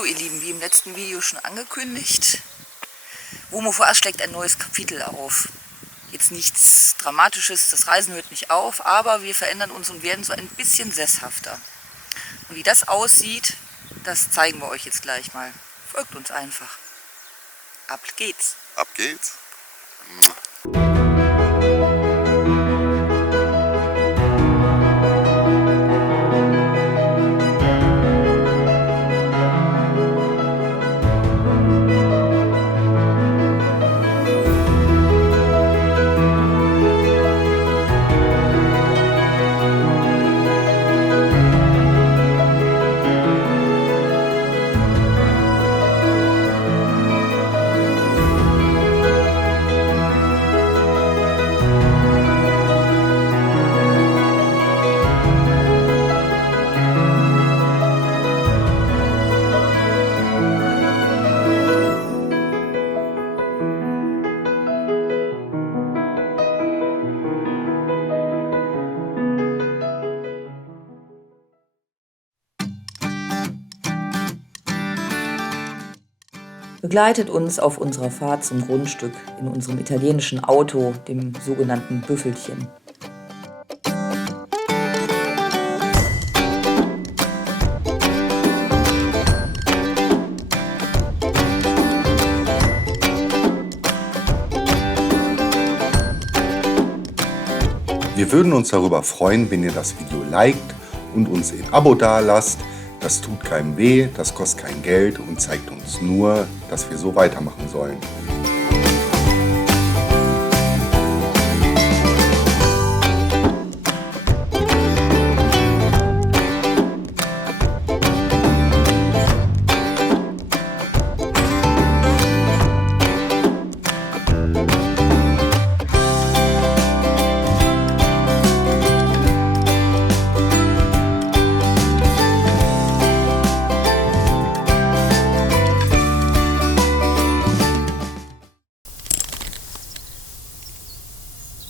So ihr Lieben, wie im letzten Video schon angekündigt, WOMO vorerst schlägt ein neues Kapitel auf. Jetzt nichts Dramatisches, das Reisen hört nicht auf, aber wir verändern uns und werden so ein bisschen sesshafter. Und wie das aussieht, das zeigen wir euch jetzt gleich mal. Folgt uns einfach. Ab geht's. Ab geht's. Begleitet uns auf unserer Fahrt zum Grundstück in unserem italienischen Auto, dem sogenannten Büffelchen. Wir würden uns darüber freuen, wenn ihr das Video liked und uns ein Abo dalasst. Das tut keinem weh, das kostet kein Geld und zeigt uns nur, dass wir so weitermachen sollen.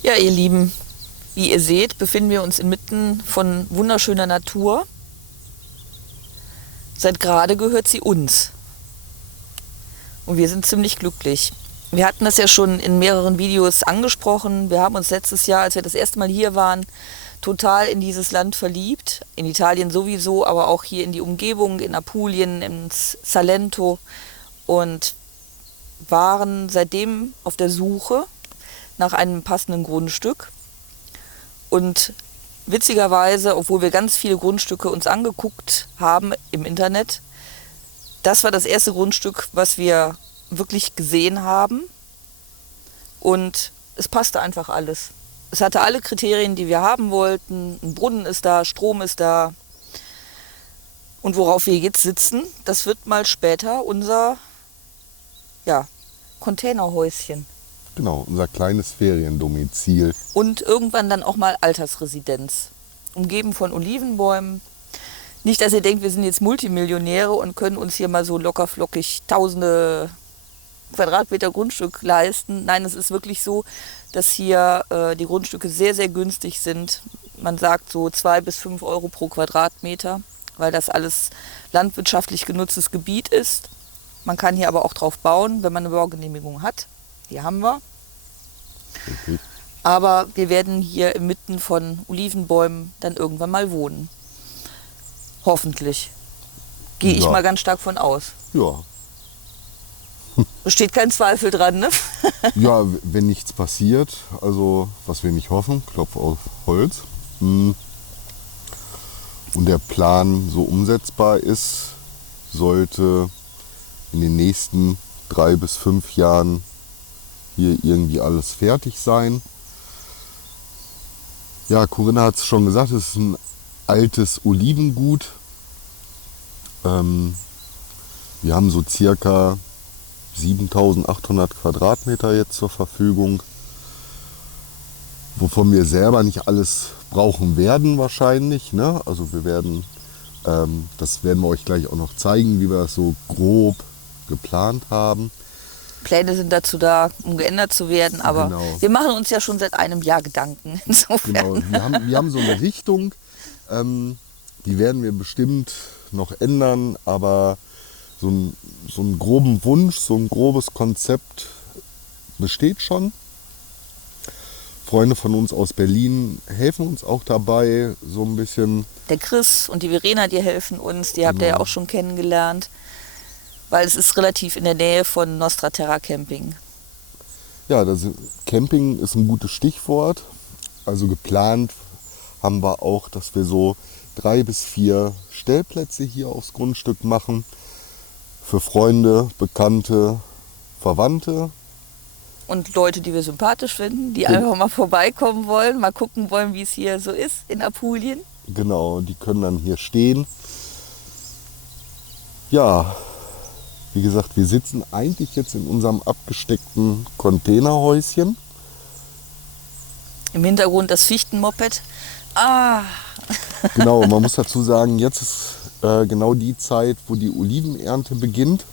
Ja, ihr Lieben, wie ihr seht, befinden wir uns inmitten von wunderschöner Natur. Seit gerade gehört sie uns. Und wir sind ziemlich glücklich. Wir hatten das ja schon in mehreren Videos angesprochen. Wir haben uns letztes Jahr, als wir das erste Mal hier waren, total in dieses Land verliebt. In Italien sowieso, aber auch hier in die Umgebung, in Apulien, ins Salento. Und waren seitdem auf der Suche nach einem passenden Grundstück. Und witzigerweise, obwohl wir ganz viele Grundstücke uns angeguckt haben im Internet, das war das erste Grundstück, was wir wirklich gesehen haben. Und es passte einfach alles. Es hatte alle Kriterien, die wir haben wollten. Ein Brunnen ist da, Strom ist da. Und worauf wir jetzt sitzen, das wird mal später unser Containerhäuschen. Genau, unser kleines Feriendomizil. Und irgendwann dann auch mal Altersresidenz. Umgeben von Olivenbäumen. Nicht, dass ihr denkt, wir sind jetzt Multimillionäre und können uns hier mal so lockerflockig tausende Quadratmeter Grundstück leisten. Nein, es ist wirklich so, dass hier die Grundstücke sehr, sehr günstig sind. Man sagt so 2 bis 5 Euro pro Quadratmeter, weil das alles landwirtschaftlich genutztes Gebiet ist. Man kann hier aber auch drauf bauen, wenn man eine Baugenehmigung hat. Die haben wir. Okay. Aber wir werden hier inmitten von Olivenbäumen dann irgendwann mal wohnen. Hoffentlich. Gehe ich mal ganz stark von aus. Ja. Besteht kein Zweifel dran, ne? Ja, wenn nichts passiert, also was wir nicht hoffen, Klopf auf Holz. Und der Plan so umsetzbar ist, sollte in den nächsten 3 bis 5 Jahren hier irgendwie alles fertig sein. Ja, Corinna hat es schon gesagt, es ist ein altes Olivengut. Wir haben so circa 7800 Quadratmeter jetzt zur Verfügung, wovon wir selber nicht alles brauchen werden wahrscheinlich. Ne? Also wir werden, das werden wir euch gleich auch noch zeigen, wie wir das so grob geplant haben. Pläne sind dazu da, um geändert zu werden, aber Genau. wir machen uns ja schon seit einem Jahr Gedanken. Insofern. Genau, wir haben so eine Richtung, die werden wir bestimmt noch ändern, aber so einen groben Wunsch, so ein grobes Konzept besteht schon. Freunde von uns aus Berlin helfen uns auch dabei, so ein bisschen. Der Chris und die Verena, die helfen uns, die habt ihr ja auch schon kennengelernt, weil es ist relativ in der Nähe von Nostra Terra Camping. Ja, Camping ist ein gutes Stichwort. Also geplant haben wir auch, dass wir so 3 bis 4 Stellplätze hier aufs Grundstück machen. Für Freunde, Bekannte, Verwandte. Und Leute, die wir sympathisch finden, die einfach mal vorbeikommen wollen, mal gucken wollen, wie es hier so ist in Apulien. Genau, die können dann hier stehen. Ja, wie gesagt, wir sitzen eigentlich jetzt in unserem abgesteckten Containerhäuschen. Im Hintergrund das Fichtenmoped. Ah, Genau, man muss dazu sagen, jetzt ist genau die Zeit, wo die Olivenernte beginnt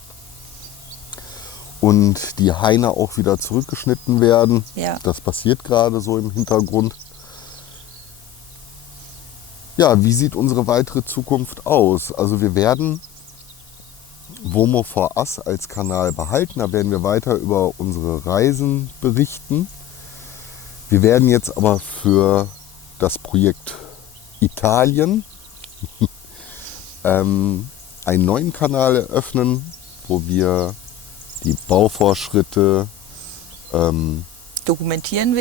und die Haine auch wieder zurückgeschnitten werden. ja. Das passiert gerade so im Hintergrund. Ja, wie sieht unsere weitere Zukunft aus? Also wir werden WOMO for Us als Kanal behalten. Da werden wir weiter über unsere Reisen berichten. Wir werden jetzt aber für das Projekt Italien einen neuen Kanal eröffnen, wo wir die Baufortschritte Dokumentieren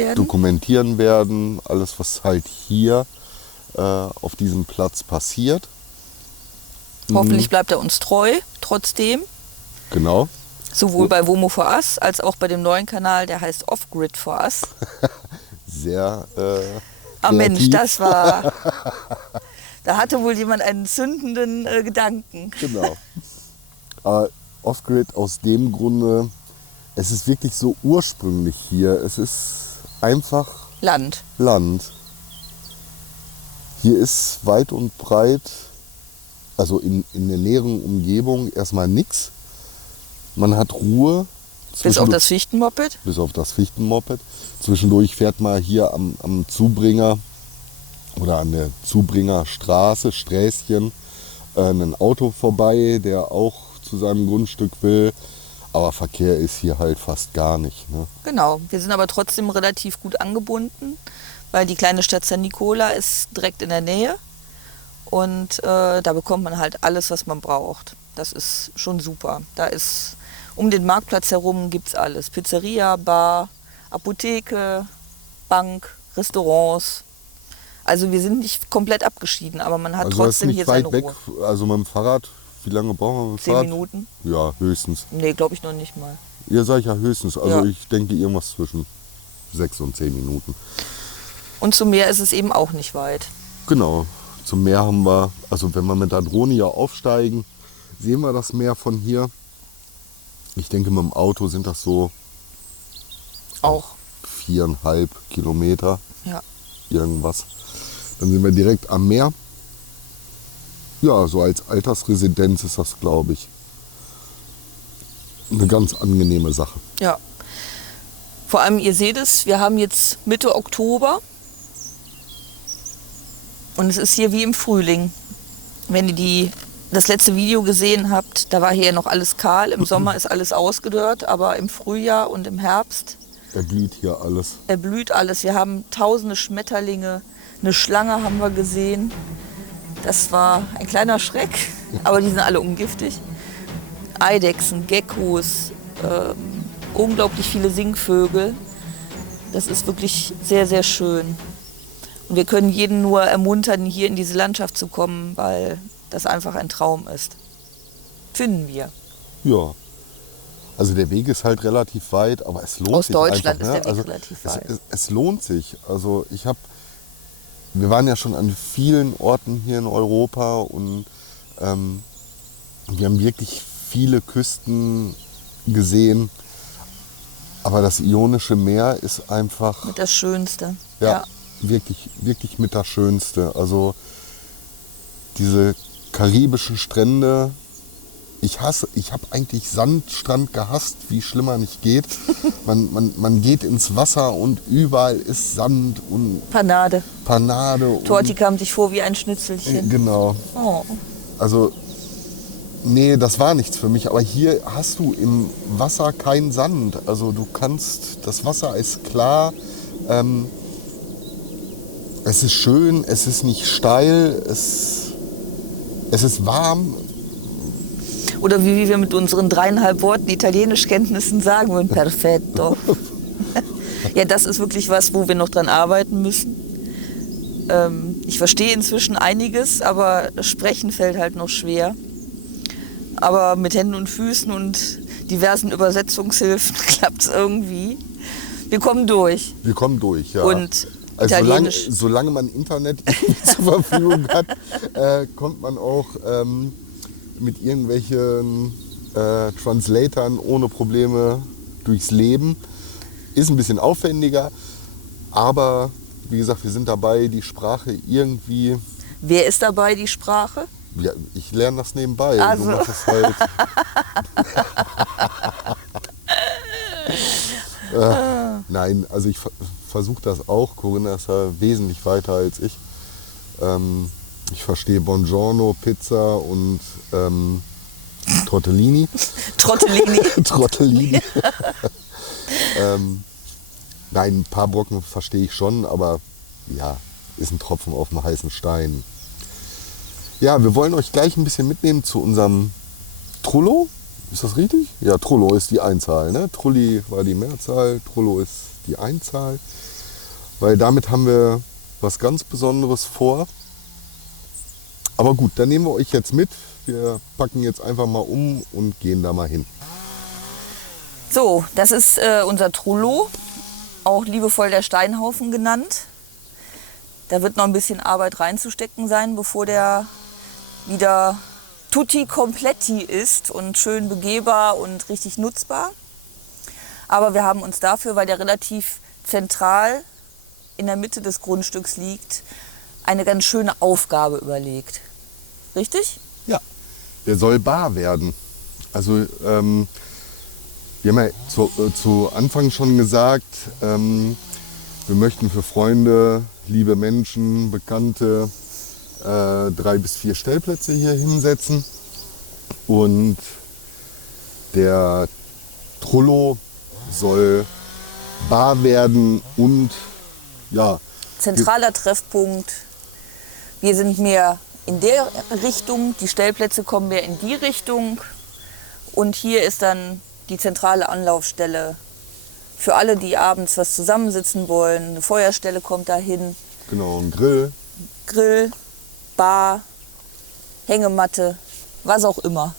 werden, alles was halt hier auf diesem Platz passiert. Hoffentlich bleibt er uns treu, trotzdem. Genau. Sowohl bei WOMO for Us als auch bei dem neuen Kanal, der heißt Off-Grid for Us. Sehr Ah Mensch, kreativ. das war... Da hatte wohl jemand einen zündenden Gedanken. Genau. Off-Grid aus dem Grunde, es ist wirklich so ursprünglich hier. Es ist einfach Land. Land. Hier ist weit und breit, also in der näheren Umgebung erstmal nichts. Man hat Ruhe. Bis auf das Fichtenmoped. Bis auf das Fichtenmoped. Zwischendurch fährt man hier am Zubringer oder an der Zubringerstraße, Sträßchen, ein Auto vorbei, der auch zu seinem Grundstück will. Aber Verkehr ist hier halt fast gar nicht. Ne? Genau, wir sind aber trotzdem relativ gut angebunden, weil die kleine Stadt San Nicola ist direkt in der Nähe. Und da bekommt man halt alles, was man braucht. Das ist schon super. Da ist um den Marktplatz herum gibt's alles. Pizzeria, Bar, Apotheke, Bank, Restaurants. Also wir sind nicht komplett abgeschieden, aber man hat Also das ist trotzdem nicht hier weit seine weg. Ruhe. Also mit dem Fahrrad, wie lange brauchen wir mit dem 10 Fahrrad? Minuten? Ja, höchstens. Nee, glaube ich noch nicht mal. Ihr seid ja höchstens. Also Ja. ich denke irgendwas zwischen 6 und 10 Minuten. Und zum Meer ist es eben auch nicht weit. Genau. Zum Meer haben wir, also wenn wir mit der Drohne hier aufsteigen, sehen wir das Meer von hier. Ich denke, mit dem Auto sind das so Auch. 4,5 Kilometer, Ja. irgendwas. Dann sind wir direkt am Meer. Ja, so als Altersresidenz ist das, glaube ich, eine ganz angenehme Sache. Ja. Vor allem, ihr seht es, wir haben jetzt Mitte Oktober und es ist hier wie im Frühling. Wenn ihr das letzte Video gesehen habt, da war hier noch alles kahl. Im Sommer ist alles ausgedörrt, aber im Frühjahr und im Herbst Erblüht hier alles. erblüht alles. Wir haben tausende Schmetterlinge, eine Schlange haben wir gesehen. Das war ein kleiner Schreck, aber die sind alle ungiftig. Eidechsen, Geckos, unglaublich viele Singvögel. Das ist wirklich sehr, sehr schön. Und wir können jeden nur ermuntern, hier in diese Landschaft zu kommen, weil das einfach ein Traum ist. Finden wir. Ja. Also der Weg ist halt relativ weit, aber es lohnt Aus sich Deutschland einfach. ist der Weg Also relativ weit. es lohnt sich. Also wir waren ja schon an vielen Orten hier in Europa und wir haben wirklich viele Küsten gesehen. Aber das Ionische Meer ist einfach Mit das Schönste. ja, wirklich, wirklich mit das Schönste. Also diese karibischen Strände. Ich habe eigentlich Sandstrand gehasst, wie schlimmer nicht geht. Man geht ins Wasser und überall ist Sand und Panade. Panade. Torti kam sich vor wie ein Schnitzelchen. Genau. Oh. Also Nee, das war nichts für mich. Aber hier hast du im Wasser keinen Sand. Also du kannst, das Wasser ist klar. Es ist schön, es ist nicht steil, es ist warm. Oder wie wir mit unseren 3,5 Worten Italienischkenntnissen sagen würden, perfetto. Ja, das ist wirklich was, wo wir noch dran arbeiten müssen. Ich verstehe inzwischen einiges, aber sprechen fällt halt noch schwer. Aber mit Händen und Füßen und diversen Übersetzungshilfen klappt es irgendwie. Wir kommen durch. Wir kommen durch, ja. Und also Italienisch. solange man Internet zur Verfügung hat, kommt man auch mit irgendwelchen Translatoren ohne Probleme durchs Leben. Ist ein bisschen aufwendiger, aber wie gesagt, wir sind dabei, die Sprache irgendwie... Wer ist dabei, die Sprache? Ja, ich lerne das nebenbei. Also. Du machst es halt. Nein, also ich versuche das auch. Corinna ist ja wesentlich weiter als ich. Ich verstehe Buongiorno, Pizza und Tortellini. Trottellini. Tortellini. Nein, ein paar Brocken verstehe ich schon, aber ja, ist ein Tropfen auf dem heißen Stein. Ja, wir wollen euch gleich ein bisschen mitnehmen zu unserem Trullo. Ist das richtig? Ja, Trullo ist die Einzahl. Ne? Trulli war die Mehrzahl, Trullo ist die Einzahl. Weil damit haben wir was ganz Besonderes vor. Aber gut, dann nehmen wir euch jetzt mit. Wir packen jetzt einfach mal um und gehen da mal hin. So, das ist unser Trullo, auch liebevoll der Steinhaufen genannt. Da wird noch ein bisschen Arbeit reinzustecken sein, bevor der wieder tutti completi ist und schön begehbar und richtig nutzbar. Aber wir haben uns dafür, weil der relativ zentral in der Mitte des Grundstücks liegt, eine ganz schöne Aufgabe überlegt. Richtig? Ja, der soll bar werden. Also wir haben ja zu Anfang schon gesagt, wir möchten für Freunde, liebe Menschen, Bekannte 3 bis 4 Stellplätze hier hinsetzen. Und der Trullo soll bar werden und ja. Zentraler Treffpunkt. Wir sind mehr in der Richtung, die Stellplätze kommen mehr in die Richtung. Und hier ist dann die zentrale Anlaufstelle für alle, die abends was zusammensitzen wollen. Eine Feuerstelle kommt dahin. Genau, ein Grill. Grill, Bar, Hängematte, was auch immer.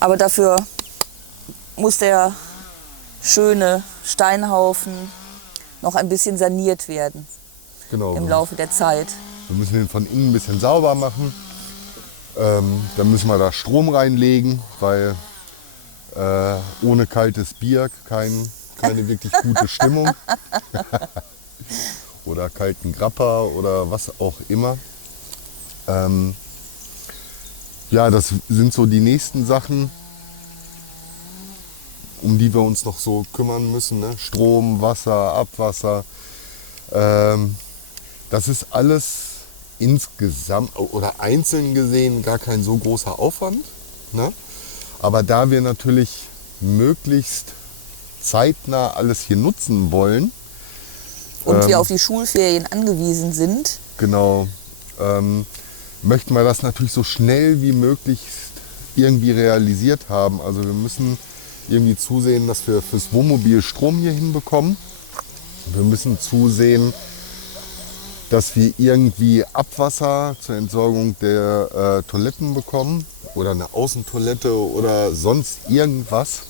Aber dafür muss der schöne Steinhaufen noch ein bisschen saniert werden Genau. im Laufe der Zeit. Wir müssen den von innen ein bisschen sauber machen. Dann müssen wir da Strom reinlegen, weil ohne kaltes Bier keine wirklich gute Stimmung. Oder kalten Grappa oder was auch immer. Ja, das sind so die nächsten Sachen, um die wir uns noch so kümmern müssen. Ne? Strom, Wasser, Abwasser. Das ist alles insgesamt oder einzeln gesehen gar kein so großer Aufwand. Ne? Aber da wir natürlich möglichst zeitnah alles hier nutzen wollen. Und wir auf die Schulferien angewiesen sind. Genau. Möchten wir das natürlich so schnell wie möglich irgendwie realisiert haben. Also wir müssen irgendwie zusehen, dass wir fürs Wohnmobil Strom hier hinbekommen. Wir müssen zusehen, dass wir irgendwie Abwasser zur Entsorgung der Toiletten bekommen oder eine Außentoilette oder sonst irgendwas.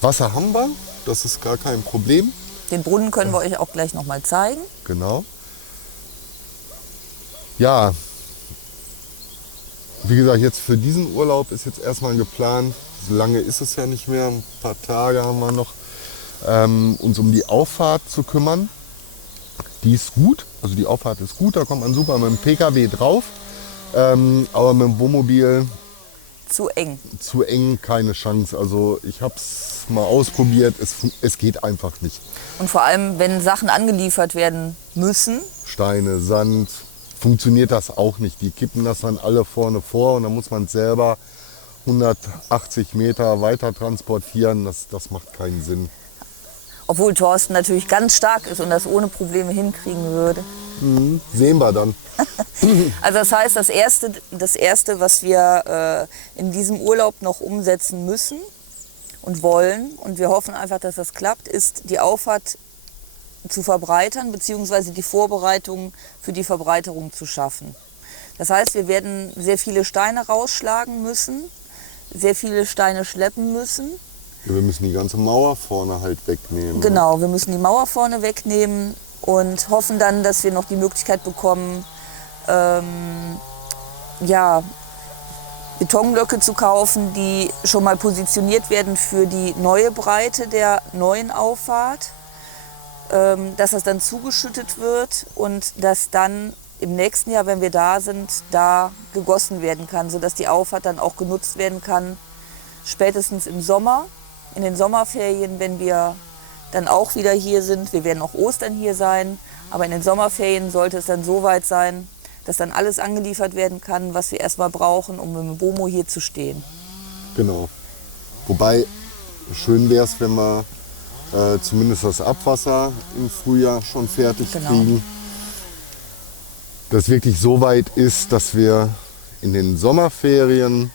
Wasser haben wir, das ist gar kein Problem. Den Brunnen können wir euch auch gleich noch mal zeigen. Genau. Ja, wie gesagt, jetzt für diesen Urlaub ist jetzt erstmal geplant, so lange ist es ja nicht mehr, ein paar Tage haben wir noch, uns um die Auffahrt zu kümmern. Die ist gut, also die Auffahrt ist gut, da kommt man super mit dem PKW drauf, aber mit dem Wohnmobil Zu eng. zu eng, keine Chance. Also ich habe es mal ausprobiert, es geht einfach nicht. Und vor allem, wenn Sachen angeliefert werden müssen, Steine, Sand, funktioniert das auch nicht. Die kippen das dann alle vorne vor und dann muss man es selber 180 Meter weiter transportieren. Das macht keinen Sinn. Obwohl Thorsten natürlich ganz stark ist und das ohne Probleme hinkriegen würde. Sehen wir dann. Also das heißt, das Erste, was wir in diesem Urlaub noch umsetzen müssen und wollen, und wir hoffen einfach, dass das klappt, ist die Auffahrt zu verbreitern, beziehungsweise die Vorbereitungen für die Verbreiterung zu schaffen. Das heißt, wir werden sehr viele Steine rausschlagen müssen, sehr viele Steine schleppen müssen. Ja, wir müssen die ganze Mauer vorne halt wegnehmen. Genau, wir müssen die Mauer vorne wegnehmen und hoffen dann, dass wir noch die Möglichkeit bekommen, Betonblöcke zu kaufen, die schon mal positioniert werden für die neue Breite der neuen Auffahrt, dass das dann zugeschüttet wird und dass dann im nächsten Jahr, wenn wir da sind, da gegossen werden kann, sodass die Auffahrt dann auch genutzt werden kann, spätestens im Sommer, in den Sommerferien, wenn wir dann auch wieder hier sind. Wir werden auch Ostern hier sein, aber in den Sommerferien sollte es dann so weit sein, dass dann alles angeliefert werden kann, was wir erstmal brauchen, um mit dem Bomo hier zu stehen. Genau. Wobei, schön wäre es, wenn wir zumindest das Abwasser im Frühjahr schon fertig kriegen. Dass es wirklich so weit ist, dass wir in den Sommerferien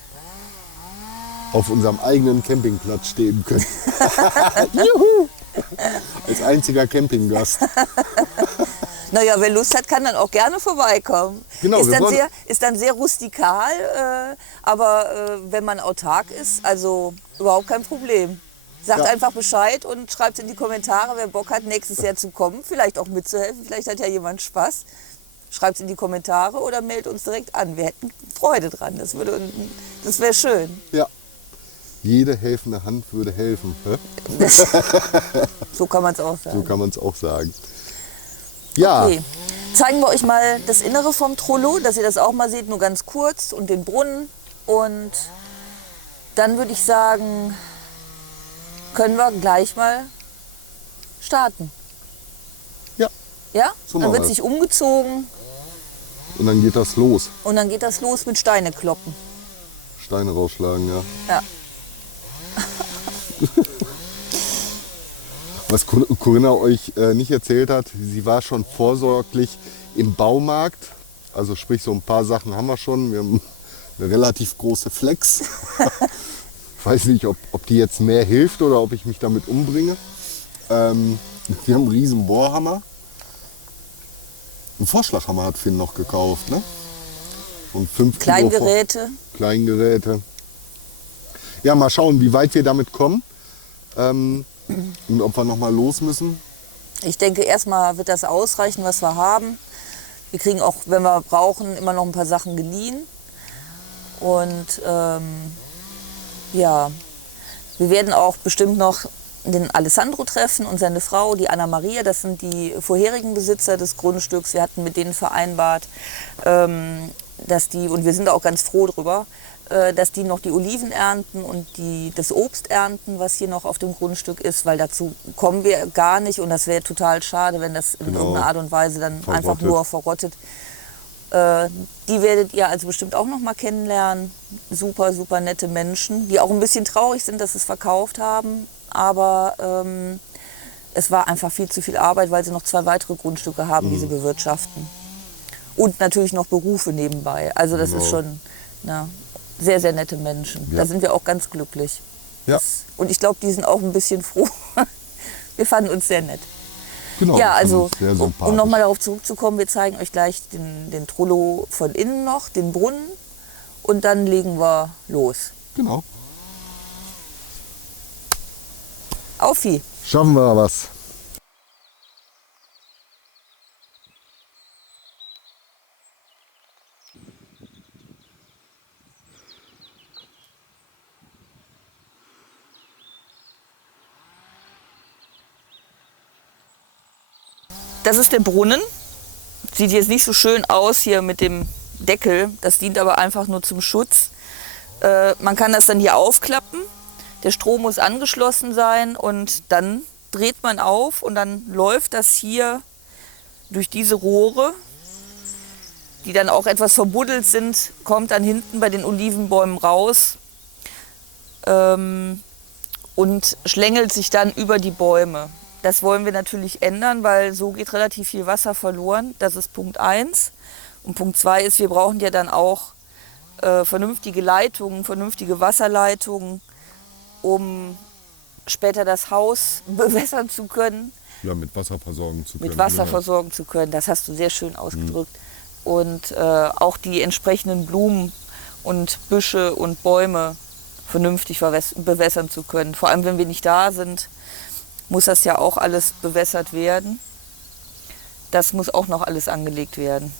auf unserem eigenen Campingplatz stehen können. Juhu! Als einziger Campinggast. Naja, wer Lust hat, kann dann auch gerne vorbeikommen. Genau, ist dann sehr rustikal, aber wenn man autark ist, also überhaupt kein Problem. Sagt einfach Bescheid und schreibt in die Kommentare, wer Bock hat, nächstes Jahr zu kommen, vielleicht auch mitzuhelfen, vielleicht hat ja jemand Spaß. Schreibt es in die Kommentare oder meldet uns direkt an. Wir hätten Freude dran, das wäre schön. Ja. Jede helfende Hand würde helfen. So kann man es auch sagen. So kann man es auch sagen. Ja. Okay. Zeigen wir euch mal das Innere vom Trullo, dass ihr das auch mal seht, nur ganz kurz, und den Brunnen. Und dann würde ich sagen, können wir gleich mal starten. Ja. Ja? So Dann machen wird wir sich umgezogen Und dann geht das los. und dann geht das los mit Steine kloppen. Steine rausschlagen, ja. Ja. Was Corinna euch nicht erzählt hat, sie war schon vorsorglich im Baumarkt. Also sprich, so ein paar Sachen haben wir schon. Wir haben eine relativ große Flex. Ich weiß nicht, ob die jetzt mehr hilft oder ob ich mich damit umbringe. Wir haben einen riesen Bohrhammer. Einen Vorschlaghammer hat Finn noch gekauft, ne? Und 5 Kleingeräte. Kleingeräte. Ja, mal schauen, wie weit wir damit kommen. Und ob wir noch mal los müssen. Ich denke, erstmal wird das ausreichen, was wir haben. Wir kriegen auch, wenn wir brauchen, immer noch ein paar Sachen geliehen. Und ja, wir werden auch bestimmt noch den Alessandro treffen und seine Frau, die Anna Maria. Das sind die vorherigen Besitzer des Grundstücks. Wir hatten mit denen vereinbart, dass die, und wir sind auch ganz froh drüber, dass die noch die Oliven ernten und das Obst ernten, was hier noch auf dem Grundstück ist, weil dazu kommen wir gar nicht und das wäre total schade, wenn das in irgendeiner Art und Weise dann einfach nur verrottet. Die werdet ihr also bestimmt auch noch mal kennenlernen. Super, super nette Menschen, die auch ein bisschen traurig sind, dass sie es verkauft haben, aber es war einfach viel zu viel Arbeit, weil sie noch 2 weitere Grundstücke haben, die sie bewirtschaften. Und natürlich noch Berufe nebenbei. Also das ist schon sehr, sehr nette Menschen. Ja. Da sind wir auch ganz glücklich. Ja. Und ich glaube, die sind auch ein bisschen froh. Wir fanden uns sehr nett. Genau, ja, also um nochmal darauf zurückzukommen, wir zeigen euch gleich den Trullo von innen noch, den Brunnen, und dann legen wir los. Genau. Aufi. Schaffen wir was. Das ist der Brunnen. Sieht jetzt nicht so schön aus hier mit dem Deckel. Das dient aber einfach nur zum Schutz. Man kann das dann hier aufklappen. Der Strom muss angeschlossen sein und dann dreht man auf und dann läuft das hier durch diese Rohre die dann auch etwas verbuddelt sind, kommt dann hinten bei den Olivenbäumen raus und schlängelt sich dann über die Bäume. Das wollen wir natürlich ändern, weil so geht relativ viel Wasser verloren. Das ist Punkt 1. Und Punkt 2 ist, wir brauchen ja dann auch vernünftige Leitungen, vernünftige Wasserleitungen, um später das Haus bewässern zu können. Ja, mit Wasser versorgen zu können. Mit Wasser versorgen zu können, das hast du sehr schön ausgedrückt. Und auch die entsprechenden Blumen und Büsche und Bäume vernünftig bewässern zu können. Vor allem, wenn wir nicht da sind, muss das ja auch alles bewässert werden. Das muss auch noch alles angelegt werden.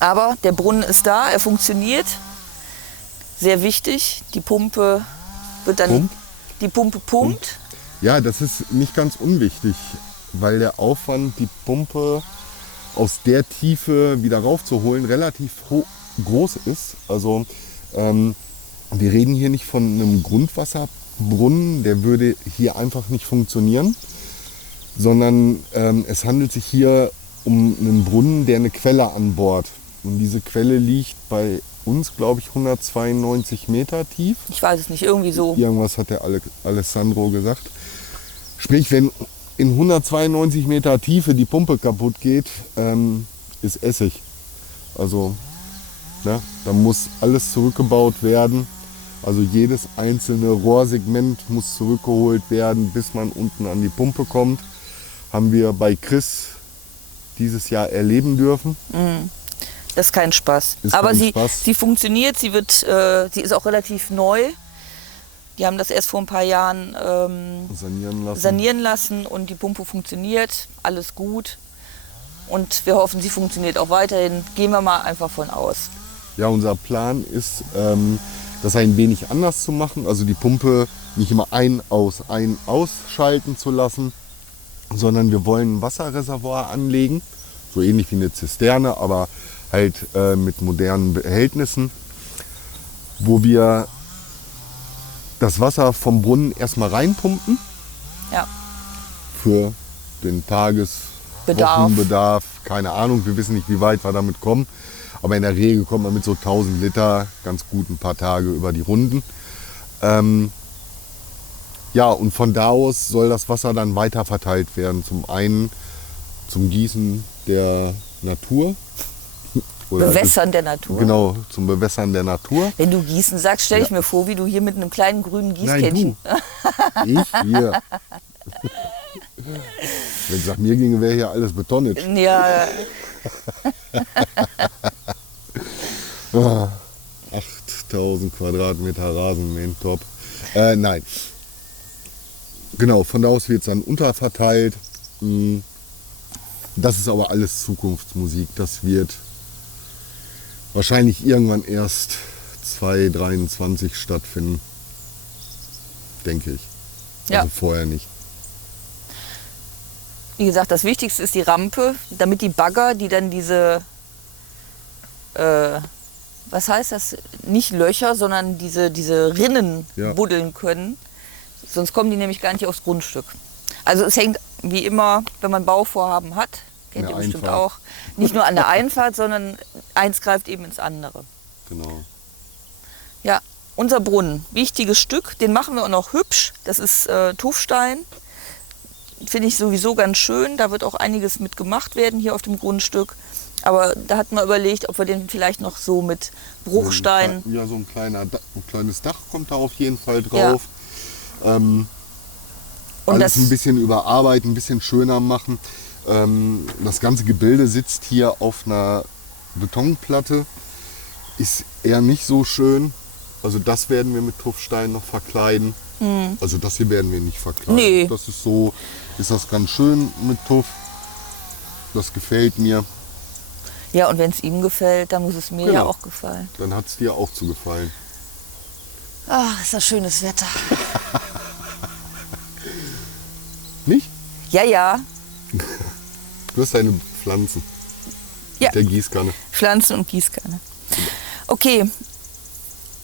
Aber der Brunnen ist da, er funktioniert. Sehr wichtig, die Pumpe wird dann... Die Pumpe pumpt. Ja, das ist nicht ganz unwichtig, weil der Aufwand, die Pumpe aus der Tiefe wieder raufzuholen, relativ groß ist. Also wir reden hier nicht von einem Grundwasserbrunnen, der würde hier einfach nicht funktionieren, sondern es handelt sich hier um einen Brunnen, der eine Quelle anbohrt. Und diese Quelle liegt bei uns, glaube ich, 192 Meter tief. Ich weiß es nicht, irgendwie so. Irgendwas hat der Alessandro gesagt. Sprich, wenn in 192 Meter Tiefe die Pumpe kaputt geht, ist Essig. Also da muss alles zurückgebaut werden. Also jedes einzelne Rohrsegment muss zurückgeholt werden, bis man unten an die Pumpe kommt. Haben wir bei Chris dieses Jahr erleben dürfen. Das ist kein Spaß. Aber sie funktioniert, sie ist auch relativ neu. Die haben das erst vor ein paar Jahren sanieren lassen und die Pumpe funktioniert, alles gut. Und wir hoffen, sie funktioniert auch weiterhin. Gehen wir mal einfach von aus. Ja, unser Plan ist, das ein wenig anders zu machen. Also die Pumpe nicht immer ein, aus schalten zu lassen, sondern wir wollen ein Wasserreservoir anlegen. So ähnlich wie eine Zisterne, aber halt mit modernen Behältnissen, wo wir das Wasser vom Brunnen erstmal reinpumpen. Ja. Für den Wochenbedarf, keine Ahnung, wir wissen nicht, wie weit wir damit kommen. Aber in der Regel kommt man mit so 1000 Liter ganz gut ein paar Tage über die Runden. Ja, und von da aus soll das Wasser dann weiter verteilt werden. Zum einen zum Gießen der Natur. Bewässern der Natur? Genau, zum Bewässern der Natur. Wenn du Gießen sagst, stelle ich mir vor, wie du hier mit einem kleinen grünen Gießkännchen... Nein, du. Ich hier. Wenn es nach mir ginge, wäre hier alles betoniert. Ja. 8000 Quadratmeter Rasenmähen, top. Nein. Genau, von da aus wird es dann unterverteilt. Das ist aber alles Zukunftsmusik. Das wird wahrscheinlich irgendwann erst 2023 stattfinden. Denke ich. Ja. Also vorher nicht. Wie gesagt, das Wichtigste ist die Rampe, damit die Bagger, die dann diese, was heißt das, nicht Löcher, sondern diese Rinnen buddeln können. Sonst kommen die nämlich gar nicht aufs Grundstück. Also es hängt wie immer, wenn man Bauvorhaben hat, kennt ihr bestimmt auch, nicht nur an der Einfahrt, sondern eins greift eben ins andere. Genau. Ja, unser Brunnen, wichtiges Stück, den machen wir auch noch hübsch. Das ist Tuffstein. Finde ich sowieso ganz schön. Da wird auch einiges mit gemacht werden hier auf dem Grundstück. Aber da hat man überlegt, ob wir den vielleicht noch so mit Bruchstein... Ja, so ein kleines Dach kommt da auf jeden Fall drauf. Ja. Und alles ein bisschen überarbeiten, ein bisschen schöner machen. Das ganze Gebilde sitzt hier auf einer Betonplatte. Ist eher nicht so schön. Also das werden wir mit Tuffstein noch verkleiden. Also das hier werden wir nicht verkleiden. Nee. Das ist so, ist das ganz schön mit Tuff. Das gefällt mir. Ja, und wenn es ihm gefällt, dann muss es mir ja auch gefallen. Dann hat es dir auch zu gefallen. Ach, ist das schönes Wetter. Nicht? Ja, ja. Du hast deine Pflanzen. Ja. Mit der Gießkanne. Pflanzen und Gießkanne. Okay.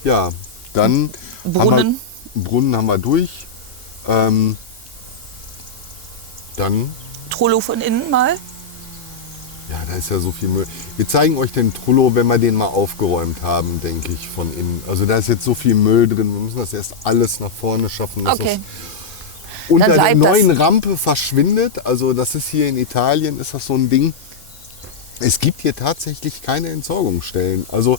Ja, dann Brunnen haben wir durch. Dann Trollo von innen mal. Ja, da ist ja so viel Müll. Wir zeigen euch den Trullo, wenn wir den mal aufgeräumt haben, denke ich, von innen. Also da ist jetzt so viel Müll drin. Wir müssen das erst alles nach vorne schaffen, dass Okay. das unter Dann der bleibt neuen das. Rampe verschwindet. Also das ist hier in Italien, ist das so ein Ding. Es gibt hier tatsächlich keine Entsorgungsstellen. Also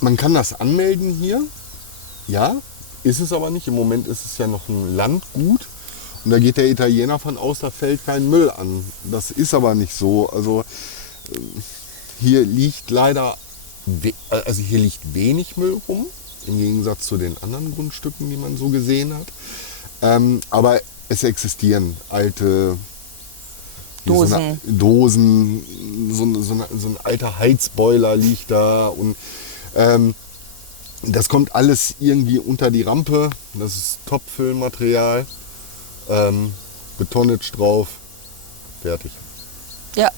man kann das anmelden hier. Ja, ist es aber nicht. Im Moment ist es ja noch ein Landgut. Und da geht der Italiener von aus, da fällt kein Müll an. Das ist aber nicht so. Also hier liegt leider, also hier liegt wenig Müll rum, im Gegensatz zu den anderen Grundstücken, die man so gesehen hat. Aber es existieren alte Dosen. Dosen, so ein alter Heizboiler liegt da und das kommt alles irgendwie unter die Rampe. Das ist Top-Füllmaterial. Betonnage drauf. Fertig. Ja.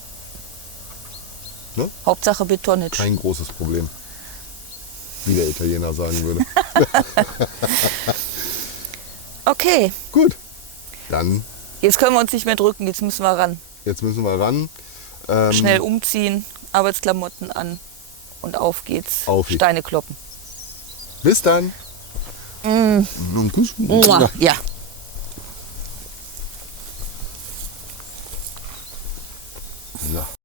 Ne? Hauptsache Betonnage. Kein großes Problem. Wie der Italiener sagen würde. Okay, Gut. Dann, jetzt können wir uns nicht mehr drücken, jetzt müssen wir ran. jetzt müssen wir ran. Schnell umziehen, Arbeitsklamotten an und auf geht's. Auf geht's. Steine kloppen. Bis dann. Mua. Ja. So.